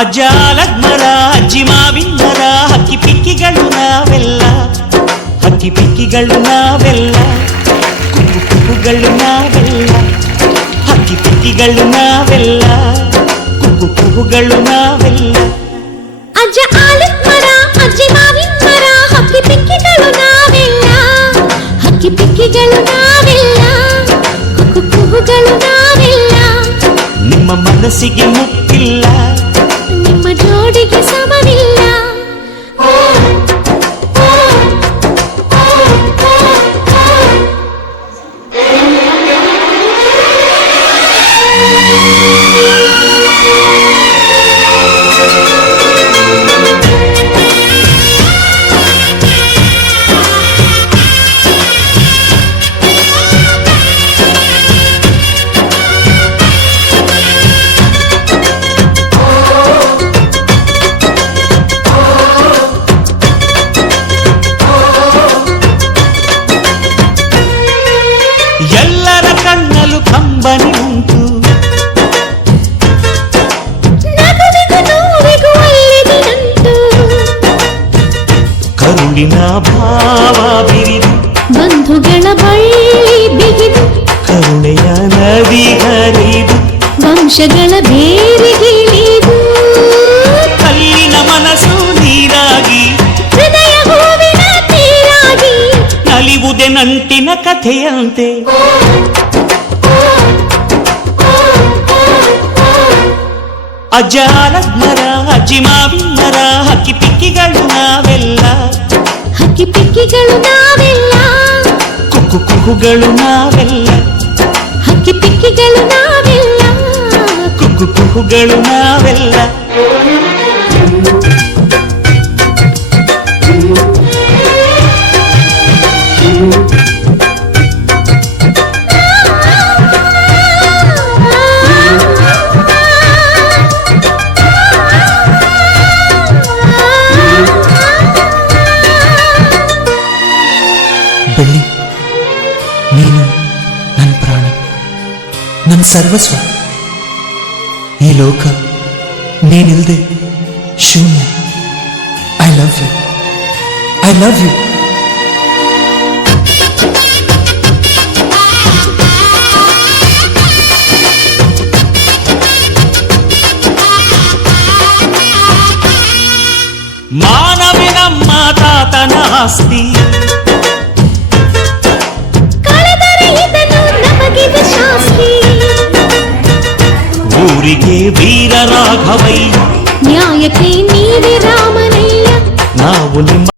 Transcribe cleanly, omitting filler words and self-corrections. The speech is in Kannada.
ಅಜ್ಜ ಆಲದ ಅಜ್ಜಿ ಮಾವಿನ ಮರ, ಹಕ್ಕಿ ಪಿಕ್ಕಿಗಳು ನಾವೆಲ್ಲ, ಹಕ್ಕಿ ಪಿಕ್ಕಿಗಳು ನಾವೆಲ್ಲ, ಕುಕ್ಕು ಕುಕ್ಕುಗಳು ನಾವೆಲ್ಲ, ಹಕ್ಕಿ ಪಿಕ್ಕಿಗಳು ನಾವೆಲ್ಲ, ಕುಕ್ಕು ಕುಕ್ಕುಗಳು ನಾವೆಲ್ಲ. ಅಜ್ಜ ಆಲದ ಮರ, ಅಜ್ಜಿ ಮಾವಿನ ಮರ, ಹಕ್ಕಿ ಪಿಕ್ಕಿಗಳು ನಾವೆಲ್ಲ, ಹಕ್ಕಿ ಪಿಕ್ಕಿಗಳು ನಾವೆಲ್ಲ, ಕುಕ್ಕು ಕುಕ್ಕುಗಳು ನಾವೆಲ್ಲ. ನಿಮ್ಮ ಮನಸ್ಸಿಗೆ ಮುಟ್ಟಿಲ್ಲ, ನಿಮ್ಮ ಜೋಡಿಗೆ ಸಮವಿಲ್ಲ. ಎಲ್ಲರ ಕಣ್ಣಲು ಕಂಬನಿ ಉಂಟು, ನಗುವಿಗೂ ನೋವಿಗೂ ಅಲ್ಲಿದಿನಂಟು, ಕರುಳಿನ ಭಾವ ಬಿರಿದು, ಬಂಧುಗಳ ಬಳ್ಳಿ ಬಿಗಿದು, ಕರುಣೆಯ ನದಿ ಹರಿದು, ವಂಶಗಳ ಬೇರಿಗಿಳಿದು, ಕಲ್ಲಿನ ಮನಸ್ಸು ನೀರಾಗಿ, ಹೃದಯ ಹೂವಿನ ತೀರಾಗಿ, ನಲಿವುದೆ ನಂಟಿನ ಕಥೆಯಂತೆ. ಅಜ್ಜ ಆಲದ ಮರ, ಅಜ್ಜಿ ಮಾವಿನ ಮರ, ಹಕ್ಕಿ ಪಿಕ್ಕಿಗಳು ನಾವೆಲ್ಲ, ಹಕ್ಕಿ ಪಿಕ್ಕಿಗಳು ನಾವೆಲ್ಲ, ಕುಕ್ಕು ಕುಹುಗಳು ನಾವೆಲ್ಲ, ಹಕ್ಕಿ ಪಿಕ್ಕಿಗಳು ನಾವೆಲ್ಲ, ಕುಕ್ಕು ಕುಹುಗಳು ನಾವೆಲ್ಲ. ಬೆಳ್ಳಿ, ನೀನು ನನ್ನ ಪ್ರಾಣ, ನನ್ನ ಸರ್ವಸ್ವ. ಈ ಲೋಕ ನೀನಿಲ್ದೆ ಶೂನ್ಯ. I love you, I love you. ಮಾನವೇ ನಮ್ಮ ತಾತನ ಆಸ್ತಿ, ಕಳೆದರೆ ಇದನ್ನು ನಮಗಿದು ಶಾಸ್ತಿ. ಊರಿಗೆ ವೀರ ರಾಘವಯ್ಯ, ನ್ಯಾಯಕ್ಕೆ ನೀವೇ ರಾಮನಯ್ಯ, ನಾವು ನಿಮ್ಮ